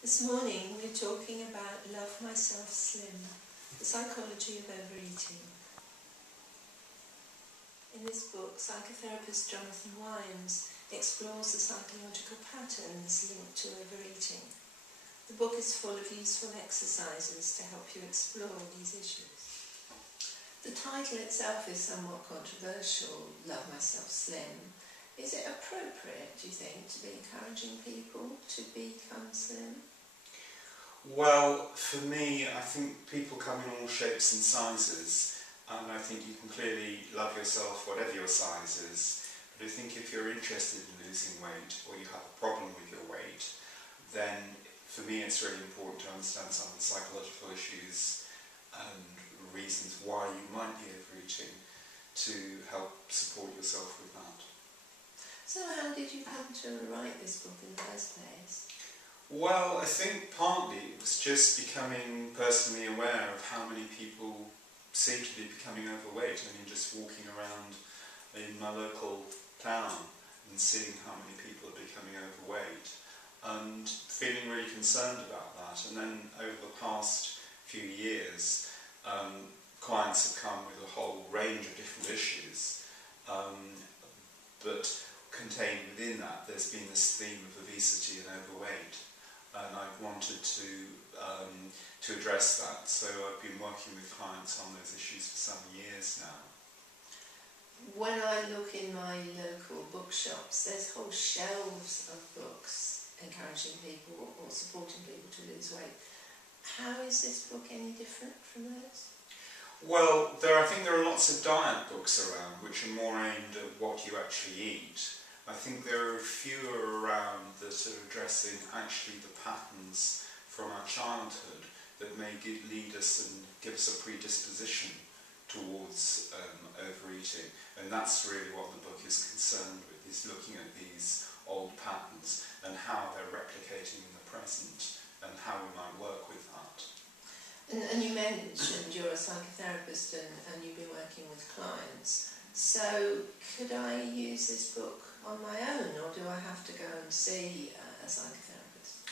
This morning we're talking about Love Myself Slim, the psychology of overeating. In this book, psychotherapist Jonathan Wimes explores the psychological patterns linked to overeating. The book is full of useful exercises to help you explore these issues. The title itself is somewhat controversial, Love Myself Slim. Is it appropriate, do you think, to be encouraging people to become slim? Well, for me, I think people come in all shapes and sizes, and I think you can clearly love yourself whatever your size is. But I think if you're interested in losing weight, or you have a problem with your weight, then for me it's really important to understand some of the psychological issues and reasons why you might be overeating to help support yourself with that. So how did you come to write this book in the first place? Well, I think partly it was just becoming personally aware of how many people seem to be becoming overweight. I mean, just walking around in my local town and seeing how many people are becoming overweight and feeling really concerned about that. And then over the past few years, clients have come with a whole range of different issues, but contained within that there's been this theme of obesity and overweight, and I've wanted to address that, so I've been working with clients on those issues for some years now. When I look in my local bookshops, there's whole shelves of books encouraging people or supporting people to lose weight. How is this book any different from those? Well, I think there are lots of diet books around which are more aimed at what you actually eat. I think there are fewer around that are addressing actually the patterns from our childhood that may lead us and give us a predisposition towards overeating. And that's really what the book is concerned with, is looking at these old patterns and how they're replicating in the present and how we might work with that. And you mentioned you're a psychotherapist and you've been working with clients. So could I use this book on my own, or do I have to go and see a psychotherapist?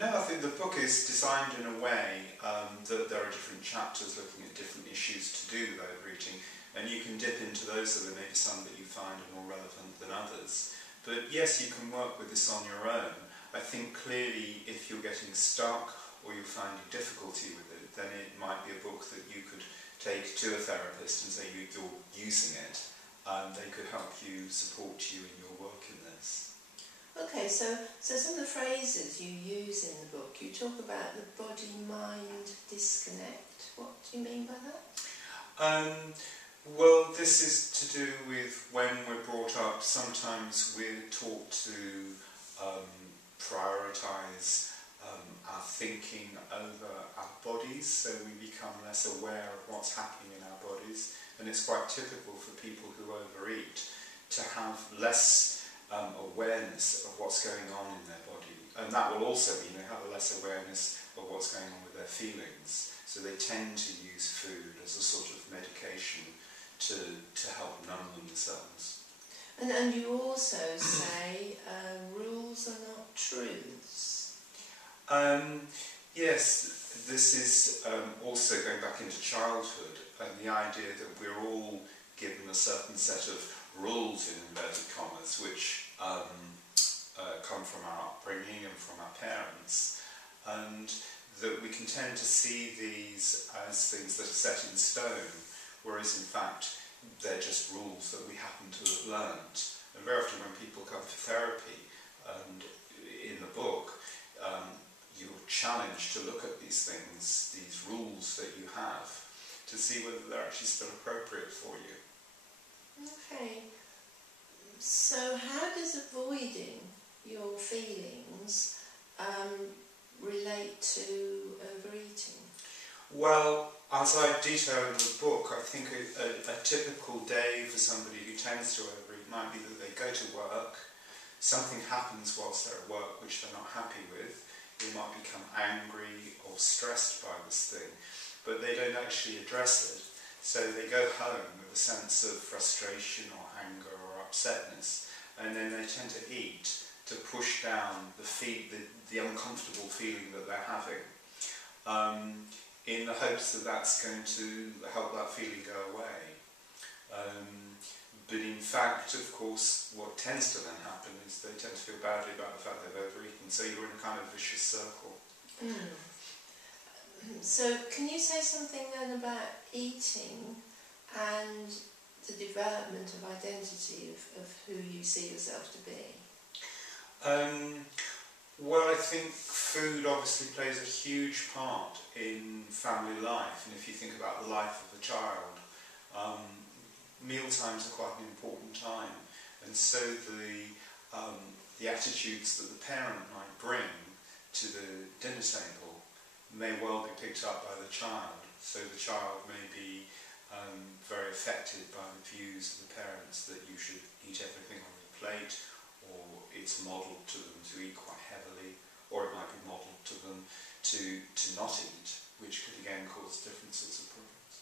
No, I think the book is designed in a way that there are different chapters looking at different issues to do with overeating, and you can dip into those, so there may be some that you find are more relevant than others. But yes, you can work with this on your own. I think clearly if you're getting stuck or you're finding difficulty with it, then it might be a book that you could take to a therapist and say you're using it, and they could help you, support you in your work in this. Okay, so some of the phrases you use in the book, you talk about the body-mind disconnect. What do you mean by that? Well, this is to do with when we're brought up. Sometimes we're taught to prioritise our thinking over our bodies, so we become less aware of what's happening in our bodies, and it's quite typical for people who overeat to have less awareness of what's going on in their body, and that will also mean they have a less awareness of what's going on with their feelings, so they tend to use food as a sort of medication to help numb themselves. And you also say rules are not truths. Yes, this is also going back into childhood, and the idea that we're all given a certain set of rules in inverted commas which come from our upbringing and from our parents, and that we can tend to see these as things that are set in stone, whereas in fact they're just rules that we happen to have learnt. And very often when people come for therapy, and in the book, you're challenged to look at these things, these rules that you have, to see whether they're actually still appropriate for you. Okay. So how does avoiding your feelings relate to overeating? Well, as I detail in the book, I think a typical day for somebody who tends to overeat might be that they go to work, something happens whilst they're at work which they're not happy with, they might become angry or stressed by this thing, but they don't actually address it, so they go home with a sense of frustration or anger or upsetness, and then they tend to eat, to push down the uncomfortable feeling that they're having, in the hopes that that's going to help that feeling go away. But in fact, of course, what tends to then happen is they tend to feel badly about the fact they've overeaten, so you're in a kind of vicious circle. So can you say something then about eating and the development of identity of who you see yourself to be? Well, I think food obviously plays a huge part in family life, and if you think about the life of a child, meal times are quite an important time, and so the attitudes that the parent might bring to the dinner table may well be picked up by the child, so the child may be very affected by the views of the parents that you should eat everything on your plate, or it's modelled to them to eat quite heavily, or it might be modelled to them to not eat, which could again cause different sorts of problems.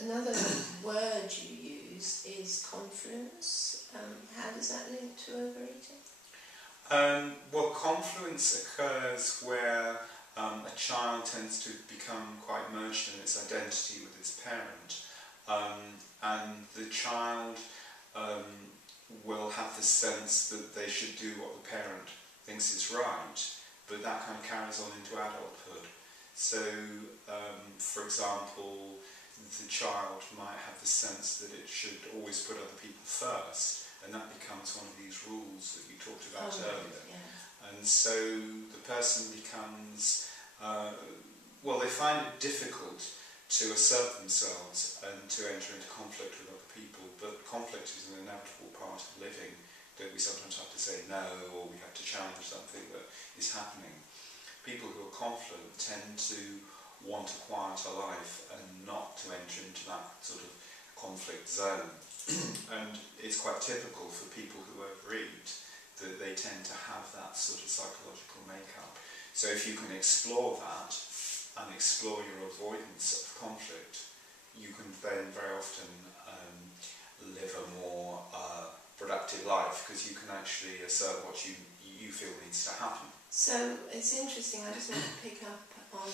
Another word you use is confluence. How does that link to overeating? Well, confluence occurs where a child tends to become quite merged in its identity with its parent, and the child will have the sense that they should do what the parent thinks is right, but that kind of carries on into adulthood. So, for example, the child might have the sense that it should always put other people first, and that becomes one of these rules that you talked about earlier. Yeah. And so the person becomes, well, they find it difficult to assert themselves and to enter into conflict with other people, but conflict is an inevitable part of living, that we sometimes have to say no, or we have to challenge something that is happening. People who are confluent tend to want a quieter life and not to enter into that sort of conflict zone. And it's quite typical for people who overeat that they tend to have that sort of psychological makeup. So if you can explore that and explore your avoidance of conflict, you can then very often live a more productive life, because you can actually assert what you feel needs to happen. So it's interesting, I just want to pick up on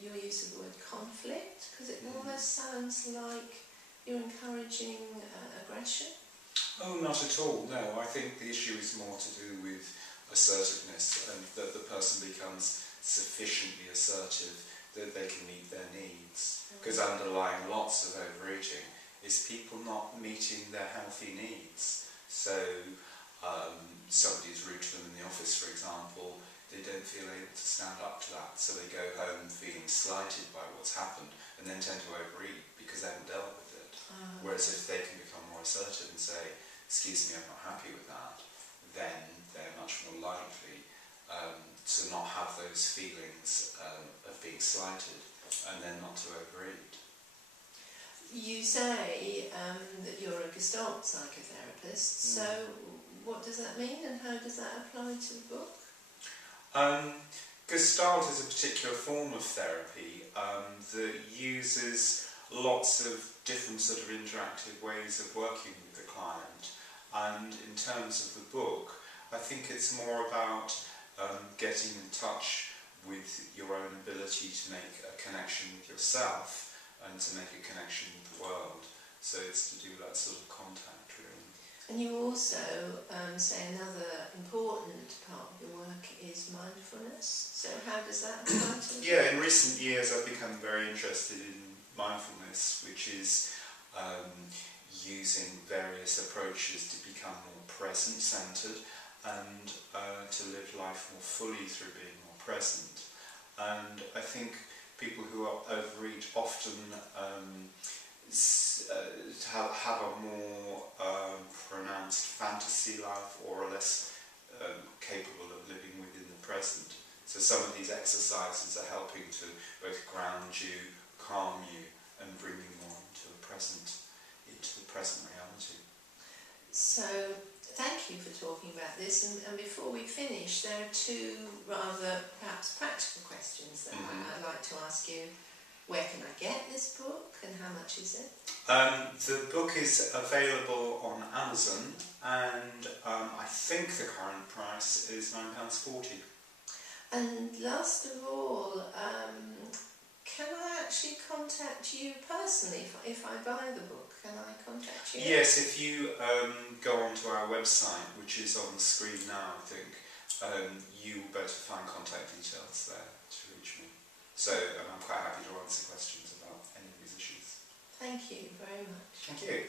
your use of the word conflict, because it almost sounds like you're encouraging aggression. Oh, not at all, no. I think the issue is more to do with assertiveness, and that the person becomes sufficiently assertive that they can meet their needs. Because underlying lots of overeating is people not meeting their healthy needs. So somebody's rude to them in the office, for example, they don't feel able to stand up to that, so they go home feeling slighted by what's happened and then tend to overeat because they haven't dealt with it. Whereas if they can become more assertive and say, excuse me, I'm not happy with that, then they're much more likely to not have those feelings of being slighted, and then not to overeat. You say that you're a Gestalt psychotherapist, so what does that mean and how does that apply to the book? Gestalt is a particular form of therapy that uses lots of different sort of interactive ways of working with the client, and in terms of the book, I think it's more about getting in touch with your own ability to make a connection with yourself and to make a connection with the world. So it's to do with that sort of contact, really. And you also say another important part of your work is mindfulness. So how does that apply to the Yeah, in recent years I've become very interested in mindfulness, which is using various approaches to become more present-centred and to live life more fully through being more present. And I think people who overeat often have a more pronounced fantasy life, or are less capable of living within the present. So some of these exercises are helping to both ground you, calm you, and bring you more into the present reality. So thank you for talking about this, and before we finish, there are two rather perhaps practical questions that I'd like to ask you. Where can I get this book and how much is it? The book is available on Amazon, and I think the current price is £9.40. And last of all, can I actually contact you personally if I buy the book? Can I contact you? Yes, if you go onto our website, which is on the screen now, I think, you will be able to find contact details there to reach me. So I'm quite happy to answer questions about any of these issues. Thank you very much. Thank you.